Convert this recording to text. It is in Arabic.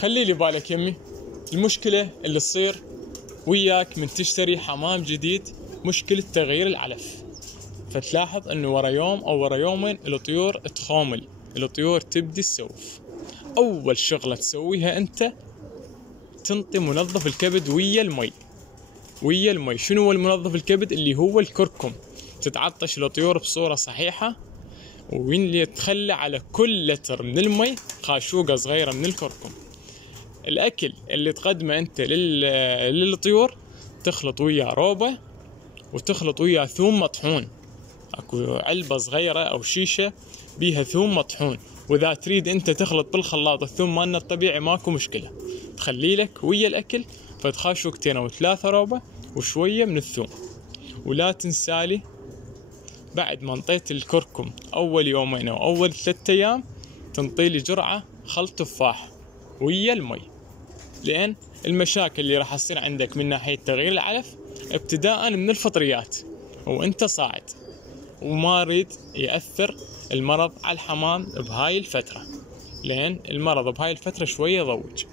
خلي لي بالك يمي، المشكلة اللي تصير وياك من تشتري حمام جديد مشكلة تغيير العلف. فتلاحظ انه ورا يوم او ورا يومين الطيور تخومل، الطيور تبدي تسوف. اول شغلة تسويها انت تنطي منظف الكبد ويا المي. ويا المي شنو هو المنظف الكبد؟ اللي هو الكركم. تتعطش الطيور بصورة صحيحة، وين اللي تخلى على كل لتر من المي خاشوقة صغيرة من الكركم. الاكل اللي تقدمه انت للطيور تخلط وياه روبة وتخلط وياه ثوم مطحون. اكو علبة صغيرة او شيشة بيها ثوم مطحون، واذا تريد انت تخلط بالخلاط الثوم مالنا الطبيعي ماكو مشكلة، تخلي لك ويا الاكل فتخاشوقتين او 3 روبة وشوية من الثوم. ولا تنسالي بعد ما انطيت الكركم اول يومين او اول 3 ايام تنطيلي جرعة خل تفاح ويا المي، لان المشاكل اللي راح تصير عندك من ناحية تغيير العلف ابتداء من الفطريات وانت صاعد، وما اريد يأثر المرض على الحمام بهاي الفترة، لان المرض بهاي الفترة شوية يضوج.